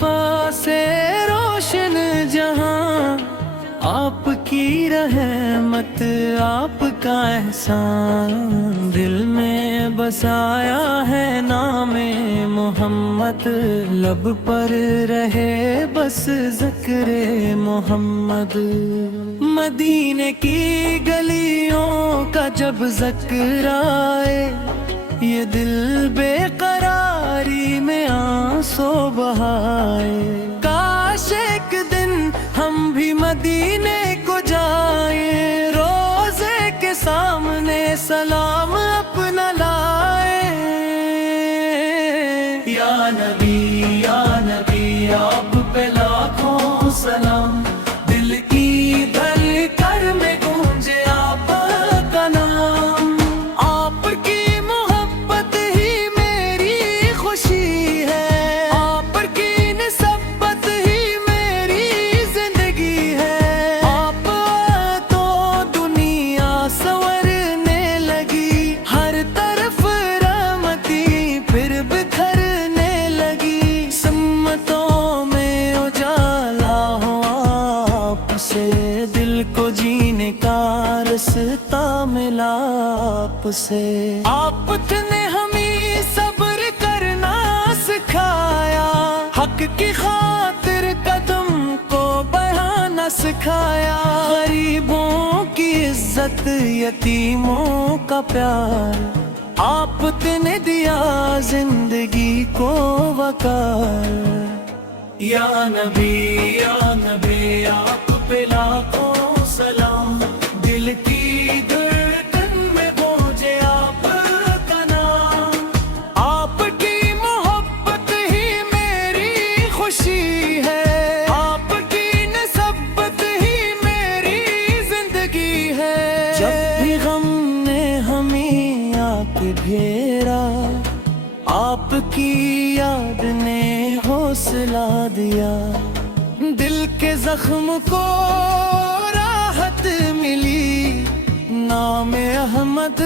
وفا سے روشن جہاں، آپ کی رحمت آپ کا احسان، دل میں بسایا ہے نام محمد، لب پر رہے بس ذکر محمد۔ مدینے کی گلیوں کا جب ذکر آئے، یہ دل بے قراری میں آنسو بہائے، کاش ایک دن ہم بھی مدینے کو جائیں، روزے کے سامنے سلام اپنا لائیں۔ یا نبی آپ پہ لاکھوں سلام، دل کی دھڑکن میں گونجے آپ کا نام، آپ کی محبت ہی میری خوشی ہے، آپ کی نسبت ہی میری زندگی ہے، آپ تو دنیا سنورنے لگی، ہر طرف رحمتی پھر بکھرنے لگی، سمتوں میں اجالا ہو آپ سے، دل کو جینے کا رستہ ملا آپ سے، آپ نے ہمیں صبر کرنا سکھایا، حق کی خاطر قدم کو بڑھانا سکھایا، غریبوں کی عزت یتیموں کا پیار، آپ نے دیا زندگی کو وقار۔ یا نبی آپ پہ لاکھوں سلام، دل کی دھڑکن میں گونجے آپ کا نام، آپ کی محبت ہی میری خوشی ہے، آپ کی نسبت ہی میری زندگی ہے، جب بھی غم نے ہمیں آ کے گھیرا، آپ کی یاد نے حوصلہ دیا، دل کے زخم کو راحت ملی، نام احمد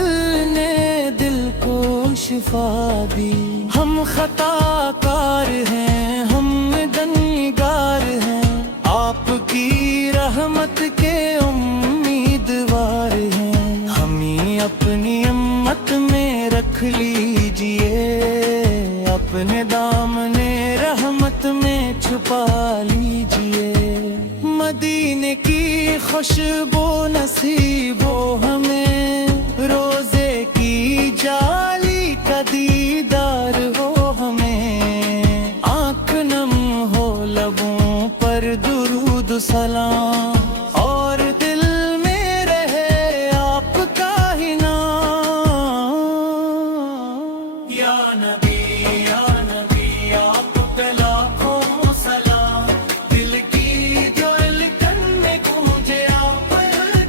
نے دل کو شفا دی، ہم خطا کار ہیں، ہم گنہگار ہیں، آپ کی رحمت کے امیدوار ہیں، ہمیں اپنی امت میں رکھ لیجئے، اپنے دامن رحمت میں چھپا لیجئے، مدینے کی خوشبو نصیب ہو ہمیں، روزے کی جالی کا دیدار ہو ہمیں، آنکھ نم ہو لبوں پر درود سلام، اور دل میں رہے آپ کا ہی نام۔ یا نبی آپ پہ لاکھوں سلام، دل کی دھڑکن میں گونجے آپ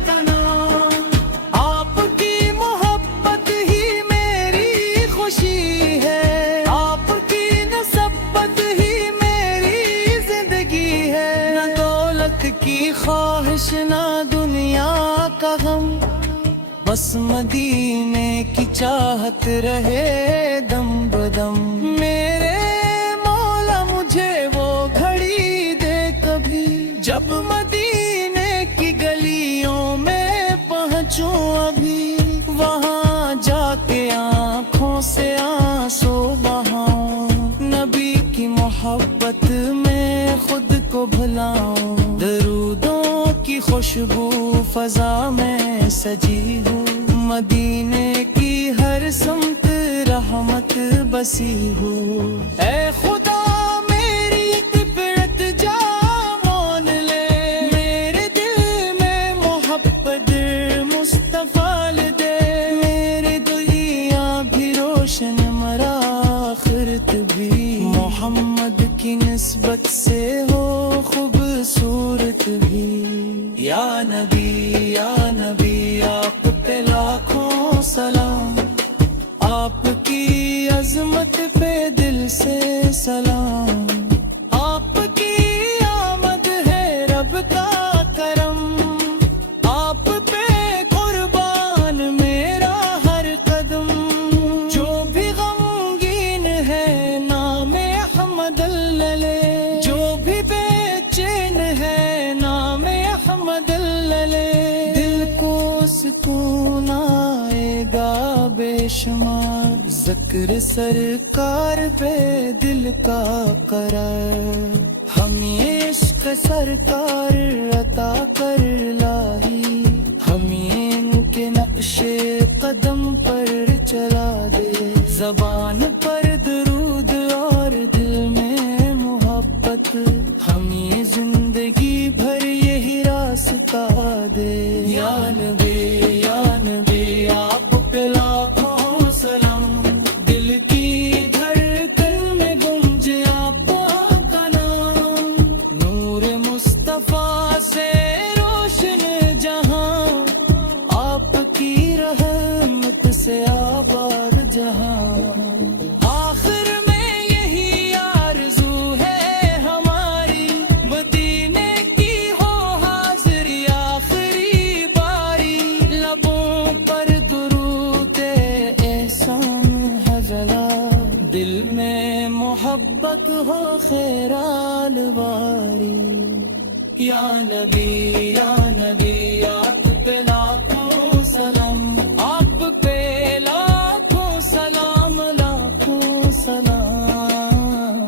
کا نام، آپ کی محبت ہی میری خوشی ہے، آپ کی نسبت ہی میری زندگی ہے، نہ دولت کی خواہش نہ دنیا کا غم، بس مدینے کی چاہت رہے دم بدم، میرے مولا مجھے وہ گھڑی دے کبھی، جب مدینے کی گلیوں میں پہنچوں ابھی، وہاں جا کے آنکھوں سے آنسو بہاؤں، نبی کی محبت میں خود کو بھلاؤں، درودوں کی خوشبو فضا میں سجی ہو، مدینے کی ہر سمت رحمت بسی ہو، اے خدا میری طبیعت جا مون لے، میرے دل میں محبت مصطفیٰ دے، میرے دنیا بھی روشن مرا آخرت بھی، محمد کی نسبت سے ہو خوبصورت بھی۔ یا نبی آپ پہ لاکھوں سلام، آپ کی عظمت پہ دل سے سلام، آپ کی آمد ہے رب کا کرم، آپ پہ قربان میرا ہر قدم، جو بھی غمگین ہے نام احمد لے، سکون آئے گا بے شمار، ذکر سرکار پہ دل کا قرار، ہمیں عشق سرکار عطا کر الہی، ہمیں ان کے نقش قدم پر چلا دے، زبان پر درود اور دل میں محبت، ہمیں زندگی بھر یہی راستہ دے۔ یا نبی آپ پہ لاکھوں سلام، دل کی دھڑکن میں گونجے آپ کا نام، نور مصطفیٰ سے روشن جہاں، آپ کی رحمت سے آباد جہاں، آخر میں یہی آرزو ہے ہماری، مدینے کی ہو حاضری آخری باری، لبوں پر درود احسان ہے جلا، دل میں محبت ہو خیرال واری۔ یا نبی آپ پہ لاکھوں سلام، آپ پہ لاکھوں سلام، لاکھوں سلام،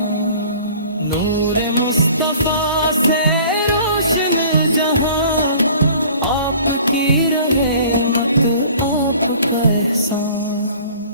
نور مصطفیٰ سے روشن جہاں، آپ کی رحمت آپ کا احسان۔